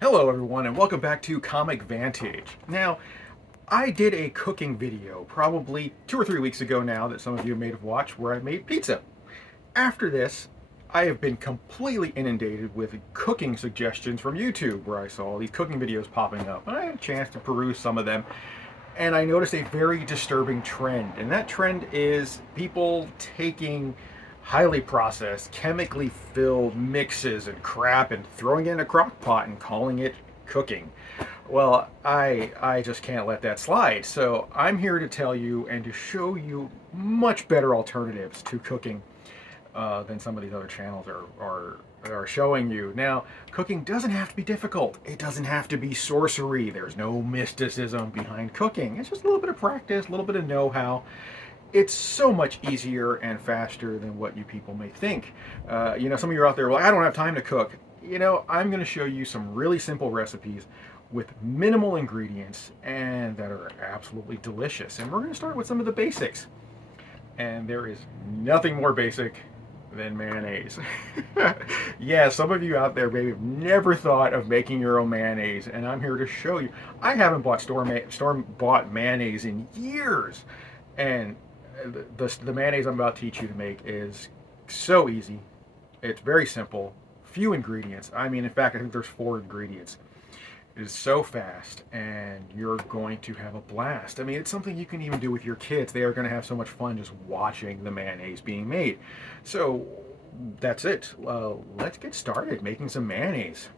Hello everyone and welcome back to Comic Vantage. Now, I did a cooking video probably 2 or 3 weeks ago now that some of you may have watched where I made pizza. After this, I have been completely inundated with cooking suggestions from YouTube where I saw all these cooking videos popping up. And I had a chance to peruse some of them and I noticed a very disturbing trend. And that trend is people taking highly processed, chemically filled mixes and crap and throwing it in a crock pot and calling it cooking. Well, I just can't let that slide. So I'm here to tell you and to show you much better alternatives to cooking than some of these other channels are showing you. Now, cooking doesn't have to be difficult. It doesn't have to be sorcery. There's no mysticism behind cooking. It's just a little bit of practice, a little bit of know-how. It's so much easier and faster than what you people may think. Some of you are out there, well, I don't have time to cook. I'm going to show you some really simple recipes with minimal ingredients and that are absolutely delicious. And we're going to start with some of the basics. And there is nothing more basic than mayonnaise. Yeah, some of you out there maybe have never thought of making your own mayonnaise, and I'm here to show you. I haven't bought store-bought mayonnaise in years, and the mayonnaise I'm about to teach you to make is so easy. It's very simple, few ingredients. I mean, in fact, I think there's 4 ingredients. It is so fast, and you're going to have a blast. I mean, it's something you can even do with your kids. They are going to have so much fun just watching the mayonnaise being made. So that's it. Let's get started making some mayonnaise.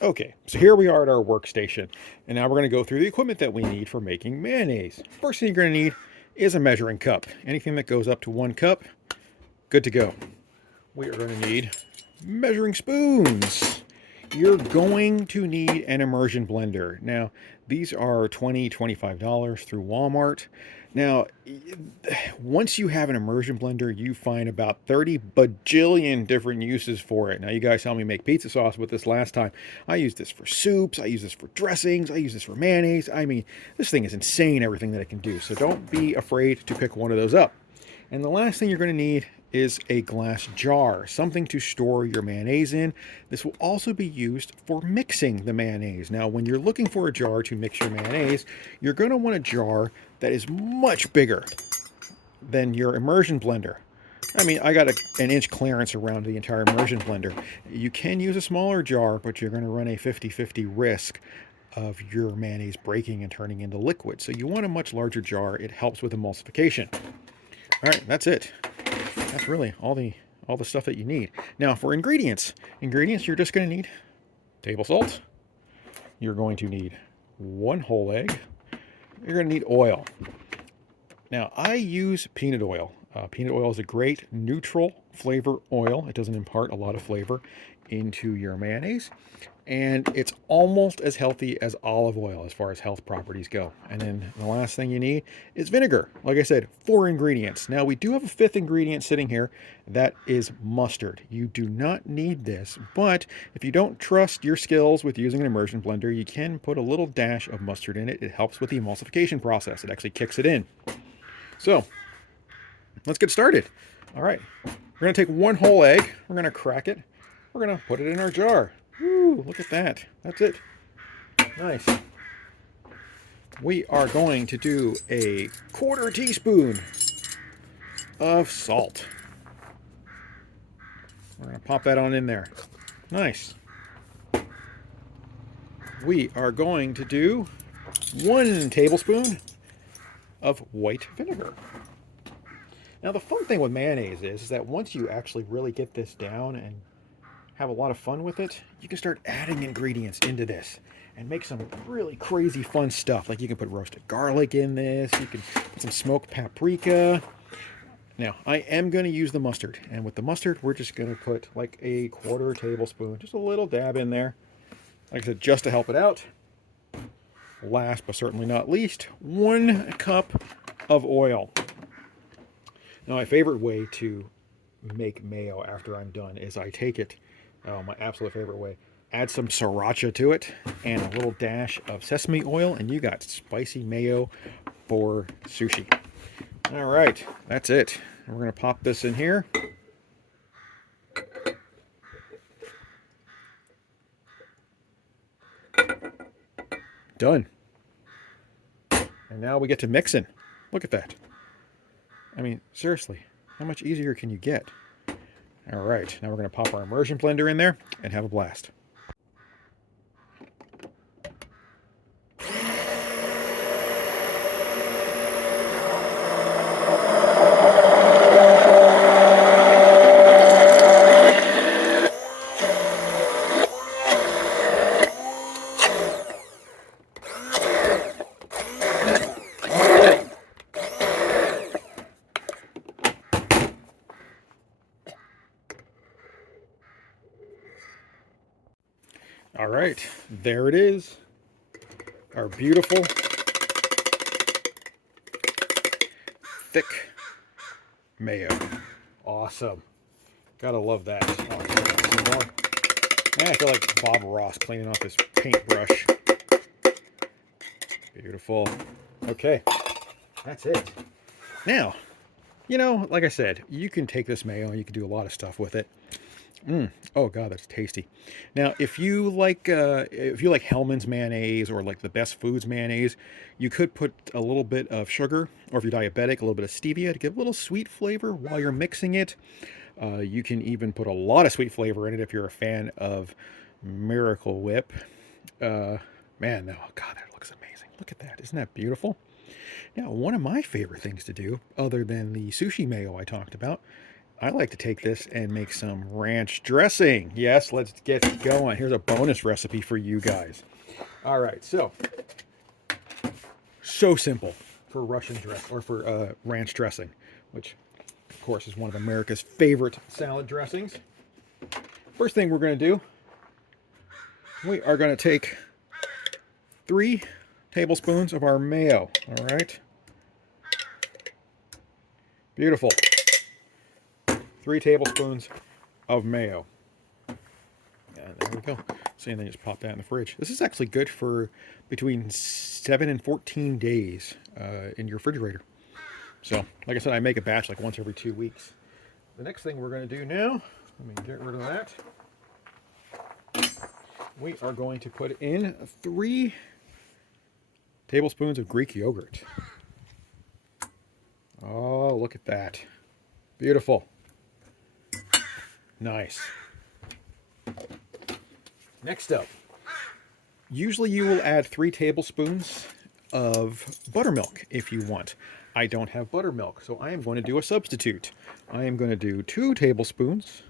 Okay, so here we are at our workstation, and now we're going to go through the equipment that we need for making mayonnaise. First thing you're going to need is a measuring cup. Anything that goes up to 1 cup, good to go. We are going to need measuring spoons. You're going to need an immersion blender. Now, these are $20, $25 through Walmart. Now, once you have an immersion blender, you find about 30 bajillion different uses for it. Now, you guys saw me make pizza sauce with this last time. I use this for soups. I use this for dressings. I use this for mayonnaise. I mean, this thing is insane, everything that it can do. So don't be afraid to pick one of those up. And the last thing you're going to need is a glass jar, something to store your mayonnaise in. This will also be used for mixing the mayonnaise. Now, when you're looking for a jar to mix your mayonnaise, you're going to want a jar that is much bigger than your immersion blender. I mean, I got an inch clearance around the entire immersion blender. You can use a smaller jar, but you're going to run a 50-50 risk of your mayonnaise breaking and turning into liquid. So you want a much larger jar. It helps with emulsification. All right, that's it. That's really all the stuff that you need. Now for ingredients, you're just going to need table salt. You're going to need 1 whole egg. You're going to need oil. Now I use peanut oil. Peanut oil is a great neutral flavor oil. It doesn't impart a lot of flavor into your mayonnaise, and it's almost as healthy as olive oil as far as health properties go. And then the last thing you need is vinegar. Like I said, 4 ingredients. Now we do have a 5th ingredient sitting here. That is mustard. You do not need this, but if you don't trust your skills with using an immersion blender, you can put a little dash of mustard in it. It helps with the emulsification process. It actually kicks it in. So let's get started. All right, we're going to take 1 whole egg. We're going to crack it. We're going to put it in our jar. Woo, look at that. That's it. Nice. We are going to do a 1/4 teaspoon of salt. We're going to pop that on in there. Nice. We are going to do 1 tablespoon of white vinegar. Now the fun thing with mayonnaise is that once you actually really get this down and have a lot of fun with it, you can start adding ingredients into this and make some really crazy fun stuff. Like you can put roasted garlic in this, you can put some smoked paprika. Now, I am going to use the mustard, and with the mustard, we're just going to put like a 1/4 tablespoon, just a little dab in there. Like I said, just to help it out. Last but certainly not least, 1 cup of oil. Now, my favorite way to make mayo after I'm done is I take it, my absolute favorite way, add some sriracha to it and a little dash of sesame oil, and you got spicy mayo for sushi. All right, that's it. We're going to pop this in here. Done. And now we get to mixing. Look at that. I mean, seriously, how much easier can you get? All right, now we're going to pop our immersion blender in there and have a blast. All right, there it is. Our beautiful, thick mayo. Awesome. Gotta love that. Oh, some more. Man, I feel like Bob Ross cleaning off his paintbrush. Beautiful. Okay, that's it. Now, you know, like I said, you can take this mayo and you can do a lot of stuff with it. Oh god, that's tasty. Now, if you like Hellman's mayonnaise or like the Best Foods mayonnaise, you could put a little bit of sugar, or if you're diabetic, a little bit of stevia to give a little sweet flavor while you're mixing it. You can even put a lot of sweet flavor in it if you're a fan of Miracle Whip. Man, no, god, that looks amazing. Look at that. Isn't that beautiful? Now, one of my favorite things to do, other than the sushi mayo I talked about, I like to take this and make some ranch dressing. Yes, let's get going. Here's a bonus recipe for you guys. All right, so simple for Russian dress or for ranch dressing, which of course is one of America's favorite salad dressings. First thing we're going to do, we are going to take 3 tablespoons of our mayo. All right, beautiful. 3 tablespoons of mayo. And there we go. So then just pop that in the fridge. This is actually good for between 7 and 14 days in your refrigerator. So, like I said, I make a batch like once every 2 weeks. The next thing we're going to do now, let me get rid of that. We are going to put in 3 tablespoons of Greek yogurt. Oh, look at that. Beautiful. Nice. Next up, usually you will add 3 tablespoons of buttermilk if you want. I don't have buttermilk, so I am going to do a substitute. I am going to do 2 tablespoons.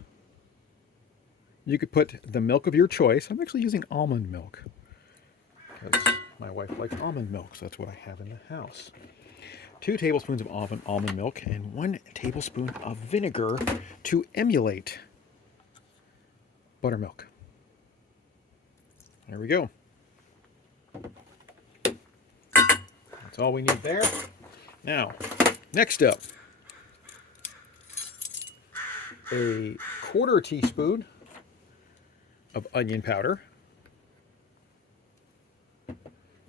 You could put the milk of your choice. I'm actually using almond milk because my wife likes almond milk, so that's what I have in the house. 2 tablespoons of almond milk and 1 tablespoon of vinegar to emulate buttermilk. There we go. That's all we need there. Now, next up, a 1/4 teaspoon of onion powder,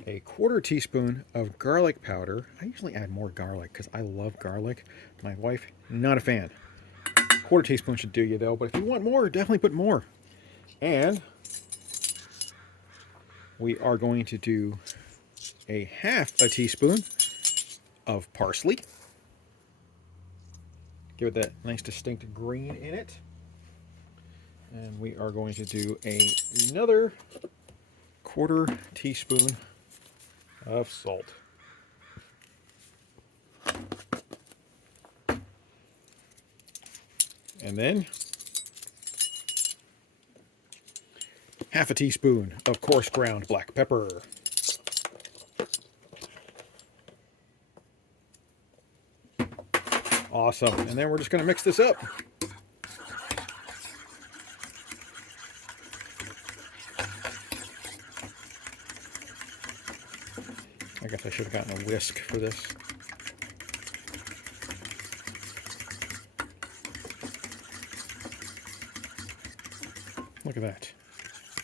a 1/4 teaspoon of garlic powder. I usually add more garlic because I love garlic. My wife, not a fan. 1/4 teaspoon should do you though, but if you want more, definitely put more. And we are going to do a 1/2 teaspoon of parsley. Give it that nice distinct green in it. And we are going to do another 1/4 teaspoon of salt. And then 1/2 teaspoon of coarse ground black pepper. Awesome. And then we're just going to mix this up. I guess I should have gotten a whisk for this. Look at that.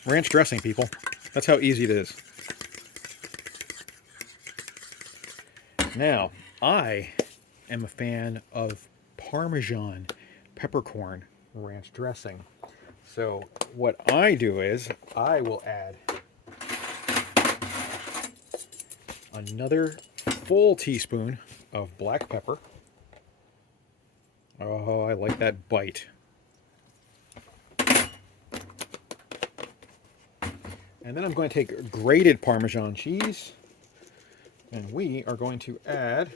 Ranch dressing, people. That's how easy it is. Now, I am a fan of Parmesan peppercorn ranch dressing. So what I do is I will add Another full teaspoon of black pepper. Oh, I like that bite. And then I'm going to take grated Parmesan cheese, and we are going to add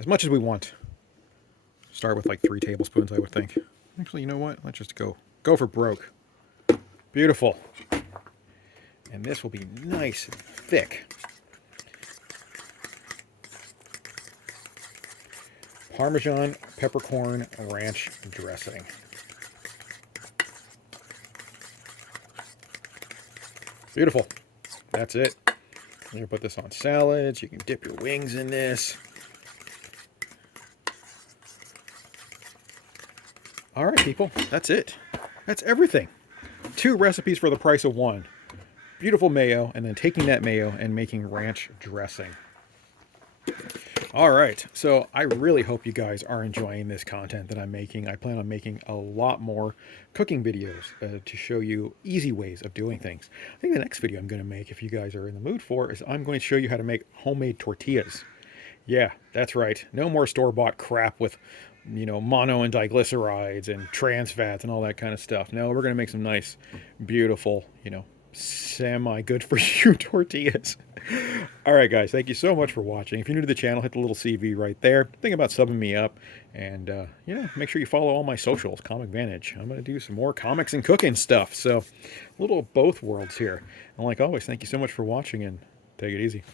as much as we want. Start with like 3 tablespoons, I would think. Actually, you know what? Let's just go for broke. Beautiful. And this will be nice and thick. Parmesan peppercorn ranch dressing. Beautiful. That's it. You can put this on salads. You can dip your wings in this. All right, people. That's it. That's everything. 2 recipes for the price of 1. Beautiful mayo, and then taking that mayo and making ranch dressing. All right, so I really hope you guys are enjoying this content that I'm making. I plan on making a lot more cooking videos to show you easy ways of doing things. I think the next video I'm going to make, if you guys are in the mood for, is I'm going to show you how to make homemade tortillas. Yeah, that's right. No more store-bought crap with, mono and diglycerides and trans fats and all that kind of stuff. No, we're going to make some nice, beautiful, semi-good for you tortillas. All right, guys, thank you so much for watching. If you're new to the channel, hit the little CV right there. Think about subbing me up. And, make sure you follow all my socials, Comic Vantage. I'm going to do some more comics and cooking stuff. So, a little of both worlds here. And like always, thank you so much for watching, and take it easy.